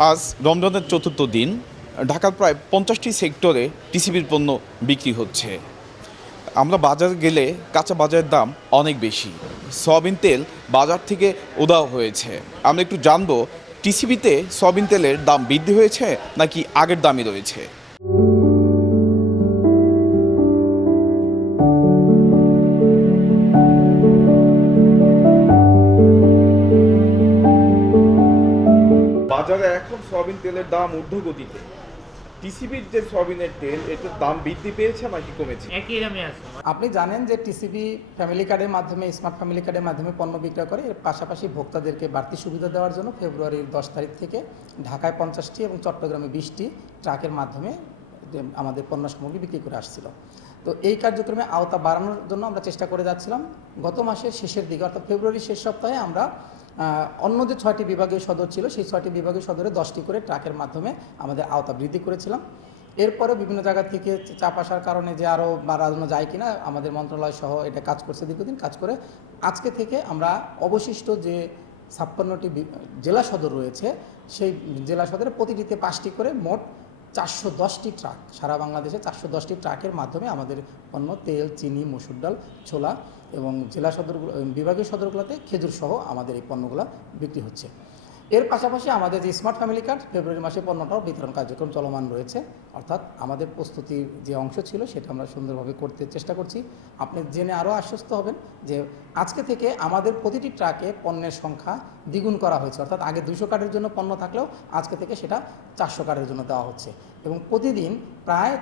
আজ রমজানের চতুর্থ দিন ঢাকার প্রায় 50টি সেক্টরে টিসিবির পণ্য বিক্রি হচ্ছে। আমরা বাজারে গেলে কাঁচা বাজারের দাম অনেক বেশি। সয়াবিন তেল বাজার থেকে উধাও হয়েছে। আমরা একটু জানবো টিসিবিতে সয়াবিন তেলের দাম বৃদ্ধি হয়েছে নাকি আগের দামই রয়েছে। বাজারে এখন সয়াবিন তেলের দাম ঊর্ধ্বগতিতে। টিসিবির যে সয়াবিনের তেল এটার দাম বৃদ্ধি পেয়েছে নাকি কমেছে? একই দামে আছে। আপনি জানেন যে টিসিবি ফ্যামিলি কার্ডের মাধ্যমে স্মার্ট ফ্যামিলি কার্ডের মাধ্যমে পণ্য বিক্রয় করে। এর পাশাপাশি ভোক্তাদেরকে বাড়তি সুবিধা দেওয়ার জন্য ফেব্রুয়ারির 10 তারিখ থেকে ঢাকায় 50টি এবং চট্টগ্রামে 20টি ট্রাকের মাধ্যমে আমাদের পণ্য সামগ্রী বিক্রি করে আসছিল। তো এই কার্যক্রমে আওতা বাড়ানোর জন্য আমরা চেষ্টা করে যাচ্ছিলাম। গত মাসের শেষের দিকে অর্থাৎ ফেব্রুয়ারির শেষ সপ্তাহে আমরা অন্য যে 6টি বিভাগীয় সদর ছিল সেই 6টি বিভাগীয় সদরে 10টি করে ট্রাকের মাধ্যমে আমাদের আওতা বৃদ্ধি করেছিলাম। এরপরে বিভিন্ন জায়গা থেকে চাপ আসার কারণে যে আরও বাড়ানো যায় কিনা আমাদের মন্ত্রণালয় সহ এটা কাজ করছে, দীর্ঘদিন কাজ করে আজকে থেকে আমরা অবশিষ্ট যে 56টি জেলা সদর রয়েছে সেই জেলা সদরে প্রতিটিতে 5টি করে মোট 410টি ট্রাক, সারা বাংলাদেশে 410টি ট্রাকের মাধ্যমে আমাদের পণ্য তেল, চিনি, মসুর ডাল, ছোলা এবং জেলা সদরগুলো বিভাগীয় সদরগুলোতে খেজুর সহ আমাদের এই পণ্যগুলো বিক্রি হচ্ছে। এর পাশাপাশি আমাদের যে স্মার্ট ফ্যামিলি কার্ড ফেব্রুয়ারি মাসে পণ্যটাও বিতরণ কার্যক্রম চলমান রয়েছে। অর্থাৎ আমাদের প্রস্তুতির যে অংশ ছিল সেটা আমরা সুন্দরভাবে করতে চেষ্টা করছি। আপনি জেনে আরও আশ্বস্ত হবেন যে আজকে থেকে আমাদের প্রতিটি ট্রাকে পণ্যের সংখ্যা দ্বিগুণ করা হয়েছে। অর্থাৎ আগে 200 কার্ডের জন্য পণ্য থাকলেও আজকে থেকে সেটা 400 কার্ডের জন্য দেওয়া হচ্ছে এবং প্রতিদিন প্রায়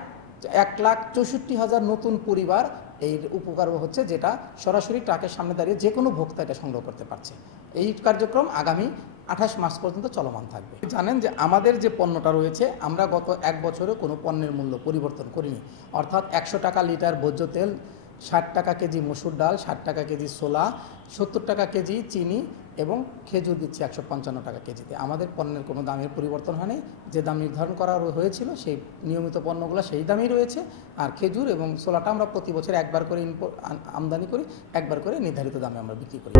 1,64,000 নতুন পরিবার এর উপকার হচ্ছে, যেটা সরাসরি ট্রাকের সামনে দাঁড়িয়ে যে কোনো ভোক্তা এটা সংগ্রহ করতে পারছে। এই কার্যক্রম আগামী 28 মার্চ পর্যন্ত চলমান থাকবে। জানেন যে আমাদের যে পণ্যটা রয়েছে আমরা গত 1 বছরে কোনো পণ্যের মূল্য পরিবর্তন করিনি। অর্থাৎ 100 টাকা লিটার ভোজ্য তেল, 60 টাকা কেজি মসুর ডাল, 60 টাকা কেজি ছোলা, 70 টাকা কেজি চিনি এবং খেজুর দিচ্ছি 155 টাকা কেজিতে। আমাদের পণ্যের কোনো দামের পরিবর্তন হয়নি। যে দাম নির্ধারণ করা হয়েছিল সেই নিয়মিত পণ্যগুলো সেই দামেই রয়েছে। আর খেজুর এবং ছোলাটা আমরা প্রতি বছর একবার করে আমদানি করি, একবার করে নির্ধারিত দামে আমরা বিক্রি করি।